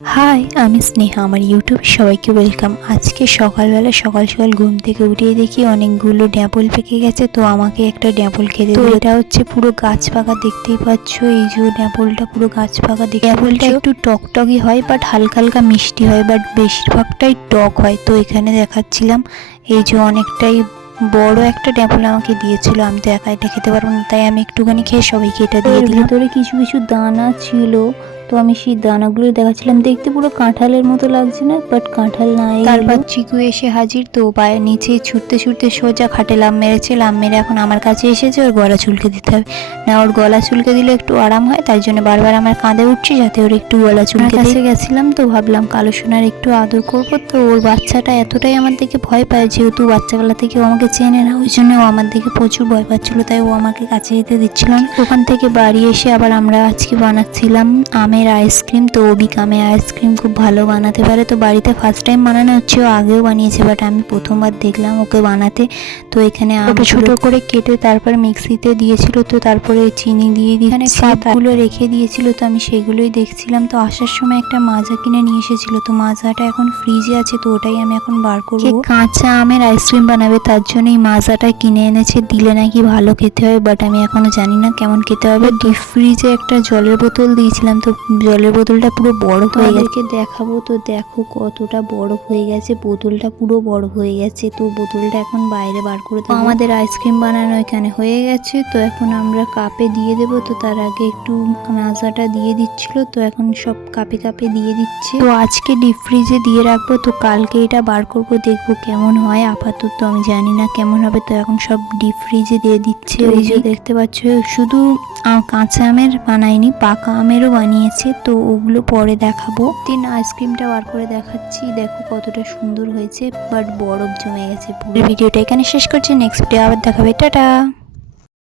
High, আমি স্নেহা। আমার YouTube সবাইকে ওয়েলকাম। আজকে সকালবেলা সকাল সকাল ঘুম থেকে উঠিয়ে দেখি অনেকগুলো ড্যাপল পেকে গেছে, তো আমাকে একটা ড্যাপল খেতে দিল। এটা হচ্ছে পুরো গাছ পাকা, দেখতেই পাচ্ছ। এই যে ড্যাপলটা পুরো গাছ পাকা। ড্যাপলটা একটু টকটকই হয়, বাট হালকা হালকা মিষ্টি হয়, বাট বেশিরভাগটাই টক হয়। তো এখানে দেখাচ্ছিলাম এই যে অনেকটাই বড় একটা ড্যাপল আমাকে দিয়েছিল। আমি তো একা এটা খেতে পারবো না, তাই আমি একটুখানি খেয়ে সবাইকে এটা দিয়ে দিলাম। ভিতরে কিছু কিছু দানা ছিল, তো আমি সেই দানাগুলো দেখাচ্ছিলাম। দেখতে পুরো কাঁঠালের মতো লাগছে না, বাট কাঁঠাল না। তারপর চিকু এসে হাজির, তো পায়ের নিচে ছুটতে ছুটতে সোজা খাটে লাফ মেরেছে। লাফ মেরে এখন আমার কাছে এসেছে। ওর গলা চুলকে দিতে হবে না, ওর গলা চুলকে দিলে একটু আরাম হয়, তাই জন্য বারবার আমার কাঁধে উঠছে যাতে ওর একটু গলা চুলকে কাছে গেছিলাম। তো ভাবলাম কালো সোনার একটু আদর করবো। তো ওর বাচ্চাটা এতটাই আমার দেখে ভয় পায়, যেহেতু বাচ্চাবেলা থেকে ও আমাকে চেনে না, ওই জন্য ও আমার দেখে প্রচুর ভয় পাচ্ছিল, তাই ও আমাকে কাছে যেতে দিচ্ছিল না। ওখান থেকে বাড়ি এসে আবার আমরা আজকে বানাচ্ছিলাম আমের আইসক্রিম। তো অবিক আমের আইসক্রিম খুব ভালো বানাতে পারে। তো বাড়িতে ফার্স্ট টাইম বানানো হচ্ছে, ও আগেও বানিয়েছে, বাট আমি প্রথমবার দেখলাম ওকে বানাতে। তো এখানে ছোটো ছোটো করে কেটে তারপর মিক্সিতে দিয়েছিল, তো তারপরে চিনি দিয়ে এখানে কাপগুলো রেখে দিয়েছিল, তো আমি সেগুলোই দেখছিলাম। তো আসার সময় একটা মাজা কিনে নিয়ে এসেছিল, তো মাজাটা এখন ফ্রিজে আছে, তো ওটাই আমি এখন বার করবো। কাঁচা আমের আইসক্রিম বানাবে, তার জন্য এই মাজাটা কিনে এনেছে। দিলে নাকি ভালো খেতে হয়, বাট আমি এখনো জানি না কেমন খেতে হবে। ডিপ ফ্রিজে একটা জলের বোতল দিয়েছিলাম, তো জলের বোতলটা পুরো বরফ হয়ে গেছে। দেখাবো, তো দেখো কতটা বরফ হয়ে গেছে। বোতলটা পুরো বরফ হয়ে গেছে, তো বোতলটা এখন বাইরে বার করে দেবো। আমাদের আইসক্রিম বানানো এখানে হয়ে গেছে, তো এখন আমরা কাপে দিয়ে দেবো। তো তার আগে একটু মাজাটা দিয়ে দিচ্ছিল, তো এখন সব কাপে কাপে দিয়ে দিচ্ছে। তো আজকে ডিপ ফ্রিজে দিয়ে রাখবো, তো কালকে এটা বার করবো, দেখবো কেমন হয়। আপাতত আমি জানি না কেমন হবে, তো এখন সব ডিপ ফ্রিজে দিয়ে দিচ্ছে। ওই যে দেখতে পাচ্ছ, শুধু কাঁচা আমের বানায়নি, পাকা আমেরও বানিয়েছে, তো ওগুলো পরে দেখাবো। আইসক্রিমটা বার করে দেখাচ্ছি, দেখো কতটা সুন্দর হয়েছে, বাট বরফ জমে গেছে পুরো। ভিডিওটা এখানে শেষ করছি, নেক্সট ভিডিও আবার দেখাবে, টাটা।